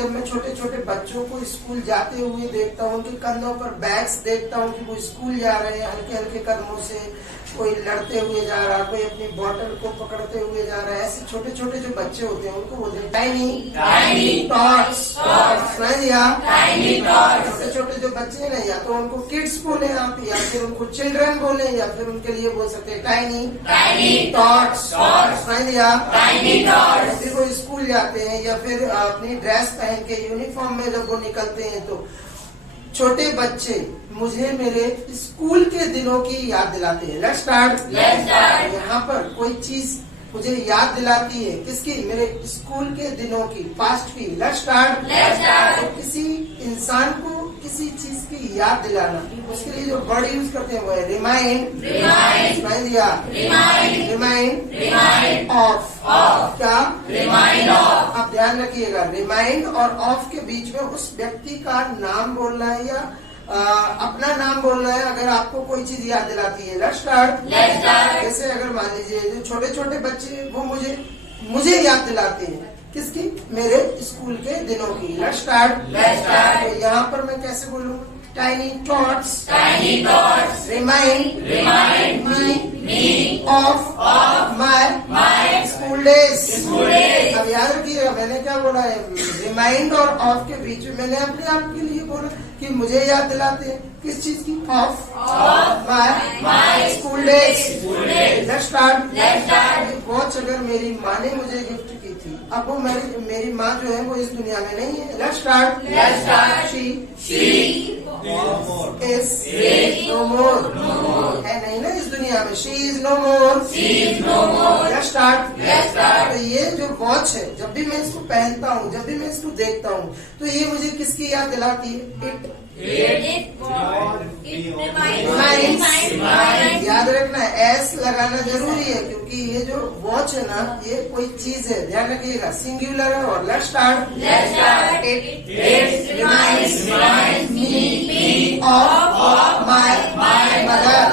जब मैं छोटे छोटे बच्चों को स्कूल जाते हुए देखता हूँ, उनके कंधों पर बैग्स देखता हूँ कि वो स्कूल जा रहे हैं हल्के हल्के कदमों से, कोई लड़ते हुए जा रहा, कोई अपनी बॉटल को पकड़ते हुए जा रहा है। ऐसे छोटे छोटे जो बच्चे होते हैं उनको बोलते हैं टाइनी टॉट्स। सुनाई दिया? छोटे छोटे जो बच्चे हैं ना, या तो उनको किड्स बोले आप, या फिर उनको चिल्ड्रन बोले, या फिर उनके लिए बोल सकते हैं टाइनी टॉट्स। सुनाई दिया? फिर वो स्कूल जाते हैं या फिर अपनी ड्रेस पहन के यूनिफॉर्म में जब वो निकलते हैं तो छोटे बच्चे मुझे मेरे स्कूल के दिनों की याद दिलाते हैं। Let's start. यहाँ पर कोई चीज मुझे याद दिलाती है, किसकी? मेरे स्कूल के दिनों की, पास्ट की। Let's start. तो किसी इंसान को किसी चीज की याद दिलाना, उसके लिए जो वर्ड यूज करते हैं वो है रिमाइंड। सुनाई दिया? Remind of. क्या? Remind of. आप ध्यान रखिएगा, रिमाइंड और ऑफ के बीच में उस व्यक्ति का नाम बोलना है या अपना नाम बोलना है अगर आपको कोई चीज याद दिलाती है। Let's start. जैसे अगर मान लीजिए जो छोटे छोटे बच्चे वो मुझे याद दिलाते हैं, किसकी? मेरे स्कूल के दिनों की। Let's start. तो यहाँ पर मैं कैसे बोलूँ? Tiny tots remind me of my school days. अब याद रखिएगा मैंने क्या बोला है, रिमाइंड और ऑफ के बीच में मैंने अपने आप के लिए बोला कि मुझे याद दिलाते हैं किस चीज की? Of my school days. Let's start. Watch अगर मेरी माँ ने मुझे गिफ्ट की थी, अब वो मेरी माँ जो है वो इस दुनिया में नहीं है। Let's start. She is no more है नहीं ना इस दुनिया में। She is no more. Let's start. तो ये जो वॉच है, जब भी मैं इसको पहनता हूँ, जब भी मैं इसको देखता हूँ, तो ये मुझे किसकी याद दिलाती है? याद रखना है, एस लगाना जरूरी है क्योंकि ये जो वॉच है ना, ये कोई चीज है, ध्यान रखिएगा, सिंगुलर है। और let's start. It reminds me of my mother.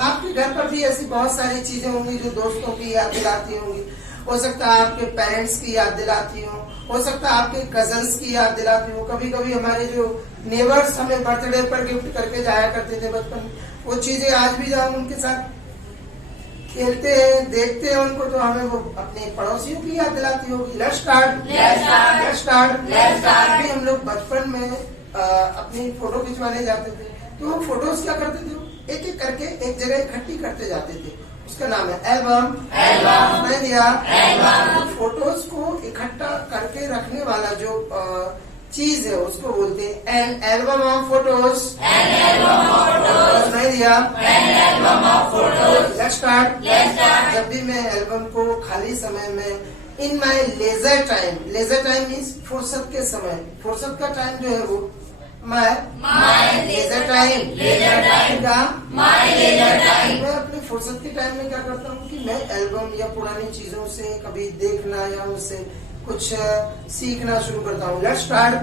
आपके घर पर भी ऐसी बहुत सारी चीजें होंगी जो दोस्तों की याद दिलाती होंगी। हो सकता है आपके पेरेंट्स की याद दिलाती हो सकता है आपके कजन्स की याद दिलाती हो। कभी कभी हमारे जो नेबर्स हमें बर्थडे पर गिफ्ट करके जाया करते थे बचपन में, वो चीजें आज भी जाओ उनके साथ खेलते हैं, देखते हैं उनको, तो हमें वो अपने पड़ोसियों की याद दिलाती होगी। Let's start. भी हम लोग बचपन में अपनी फोटो खिंचवाने जाते थे, तो वो फोटोज क्या करते थे, एक एक करके एक जगह इकट्ठी करते जाते थे। उसका नाम है एल्बम। मैंने दिया फोटोज को इकट्ठा करके रखने वाला जो चीज है उसको बोलते हैं एन एल्बम ऑफ फोटोज। नहीं दिया? Let's start. जब भी मैं एल्बम को खाली समय में इन माई लेजर टाइम मीन्स फुर्सत के समय, फुर्सत का टाइम जो है वो माय लेजर टाइम का मैं अपने फुर्सत के टाइम में क्या करता हूँ कि मैं एल्बम या पुरानी चीजों से कभी देखना या उससे कुछ सीखना शुरू करता हूँ। Let's start.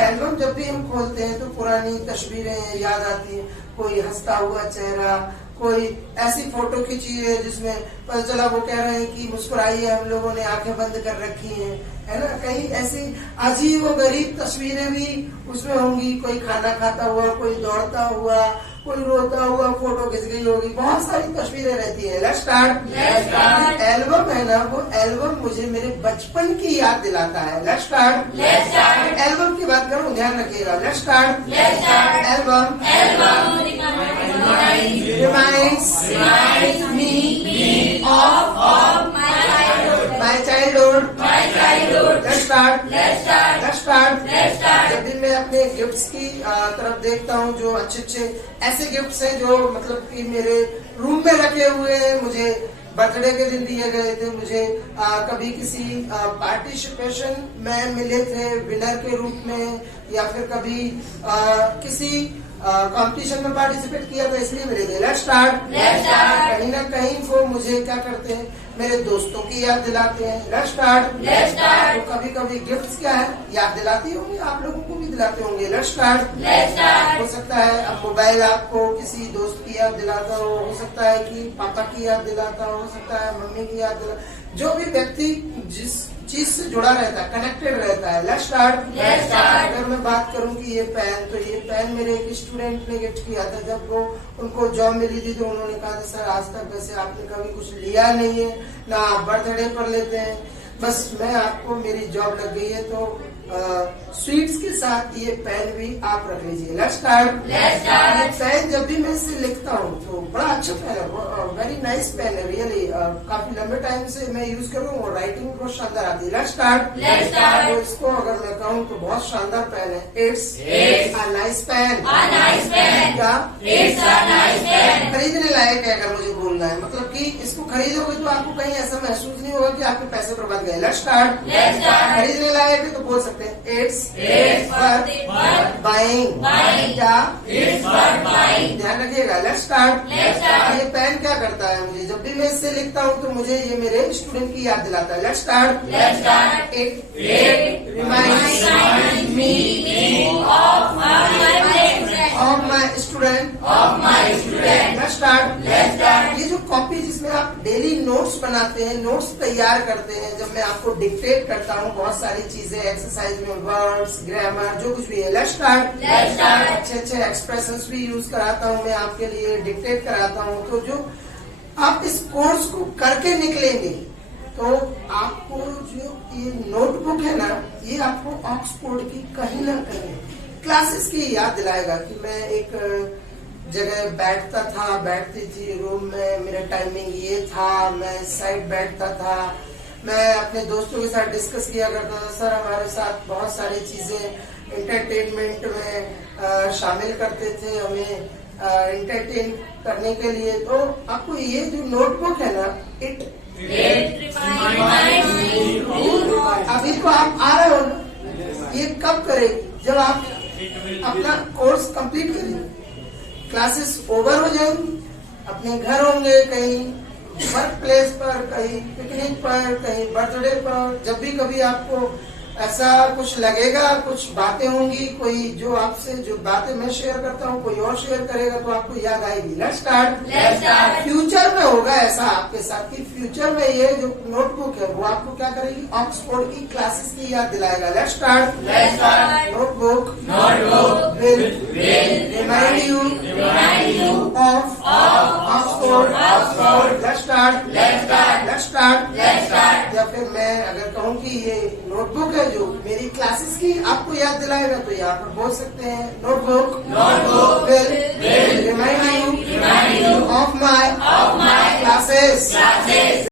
एल्बम जब भी हम खोलते हैं तो पुरानी तस्वीरें याद आती हैं, कोई हंसता हुआ चेहरा, कोई ऐसी फोटो खींची है जिसमें पता चला वो कह रहे हैं कि मुस्कुराइए, हम लोगों ने आंखें बंद कर रखी हैं, है ना। कहीं ऐसी अजीब व गरीब तस्वीरें भी उसमें होंगी, कोई खाना खाता हुआ, कोई दौड़ता हुआ, कोई रोता हुआ फोटो खिंच गई होगी, बहुत सारी तस्वीरें रहती है। Let's start. एल्बम है ना, वो एल्बम मुझे मेरे बचपन की याद दिलाता है। Let's start. एल्बम की बात करूँ, ध्यान रखिएगा। Let's start. Album reminds me of my childhood. Let's start. जब भी मैं अपने गिफ्ट्स की तरफ देखता हूँ, जो अच्छे ऐसे गिफ्ट्स हैं जो मतलब कि मेरे रूम में रखे हुए हैं, मुझे बर्थडे के दिन दिए गए थे, मुझे कभी किसी पार्टिसिपेशन में मिले थे विनर के रूप में, या फिर कभी किसी कंपटीशन में पार्टिसिपेट किया था इसलिए मिले थे। Let's start. कहीं ना कहीं वो मुझे क्या करते हैं, मेरे दोस्तों की याद दिलाते हैं। Let's start. तो कभी कभी गिफ्ट्स क्या है, याद दिलाती होंगी, आप लोगों को भी दिलाते होंगे। Let's start. हो सकता है अब मोबाइल आपको किसी दोस्त की याद दिलाता हो सकता है कि पापा की याद दिलाता हो सकता है मम्मी की याद दिला, जो भी व्यक्ति जिस चीज से जुड़ा रहता है, कनेक्टेड रहता है। Let's start. अगर मैं बात करूं कि ये पेन, तो ये पेन मेरे एक स्टूडेंट ने गिफ्ट किया था। जब वो उनको जॉब मिली थी तो उन्होंने कहा था सर आज तक वैसे आपने कभी कुछ लिया नहीं है, ना आप बर्थडे पर लेते हैं, बस मैं आपको मेरी जॉब लग गई है तो स्वीट्स के साथ ये पेन भी आप रख लीजिए। Let's start. ये पेन जब भी मैं इसे लिखता हूँ तो बड़ा अच्छा पेन है, वेरी नाइस पेन है रियली। काफी लंबे टाइम से मैं यूज कर रहा हूँ और राइटिंग बहुत शानदार आती है। Let's start. तो इसको अगर मैं कहूँ तो बहुत शानदार पेन है। It's a nice pen. क्या खरीदने लायक है अगर मुझे बोलना है, मतलब कि इसको खरीदोगे तो आपको कहीं ऐसा महसूस नहीं होगा कि आपके पैसे बर्बाद गए। Let's start. खरीदने लायक है तो बोल सकते हैं इट्स वर्थ बाइंग। क्या ध्यान रखिएगा। Let's start. ये पेन क्या करता है, मुझे जब भी मैं इससे लिखता हूँ तो मुझे ये मेरे स्टूडेंट की याद दिलाता है। Let's start. It reminds me of my student. Let's start. ये जो कॉपी जिसमें आप डेली नोट्स बनाते हैं, नोट्स तैयार करते हैं, जब मैं आपको डिक्टेट करता हूँ बहुत सारी चीजें एक्सरसाइज में, वर्ड्स, ग्रामर, जो कुछ भी है। Let's start. अच्छे एक्सप्रेशंस भी यूज कराता हूँ मैं आपके लिए, डिक्टेट कराता हूँ। तो जो आप इस कोर्स को करके निकलेंगे तो आपको जो ये नोटबुक है ना, ये आपको ऑक्सफोर्ड की कहीं ना कहीं क्लासेस की याद दिलाएगा कि मैं एक जगह बैठती थी रूम में, मेरा टाइमिंग ये था, मैं साइड बैठता था, मैं अपने दोस्तों के साथ डिस्कस किया करता था। सर हमारे साथ बहुत सारी चीजें एंटरटेनमेंट में शामिल करते थे, हमें एंटरटेन करने के लिए। तो आपको ये जो नोटबुक है ना, इट अभी तो आप आ रहे हो ना, ये कब करेगी, जब आप अपना कोर्स कंप्लीट करेंगे, क्लासेस ओवर हो जाएंगी, अपने घर होंगे, कहीं वर्क प्लेस पर, कहीं पिकनिक पर, कहीं बर्थडे पर, जब भी कभी आपको ऐसा कुछ लगेगा, कुछ बातें होंगी, कोई जो आपसे जो बातें मैं शेयर करता हूँ कोई और शेयर करेगा तो आपको याद आएगी। Let's start. फ्यूचर में होगा ऐसा आपके साथ कि फ्यूचर में ये जो नोटबुक है वो आपको क्या करेगी, ऑक्सफोर्ड की क्लासेस की याद दिलाएगा। Let's start. Notebook will remind you of Oxford. Let's start. या फिर मैं अगर कहूँ कि ये नोटबुक है जो मेरी क्लासेस की आपको याद दिलाएगा तो यहाँ पर बोल सकते हैं notebook will remind you of my classes.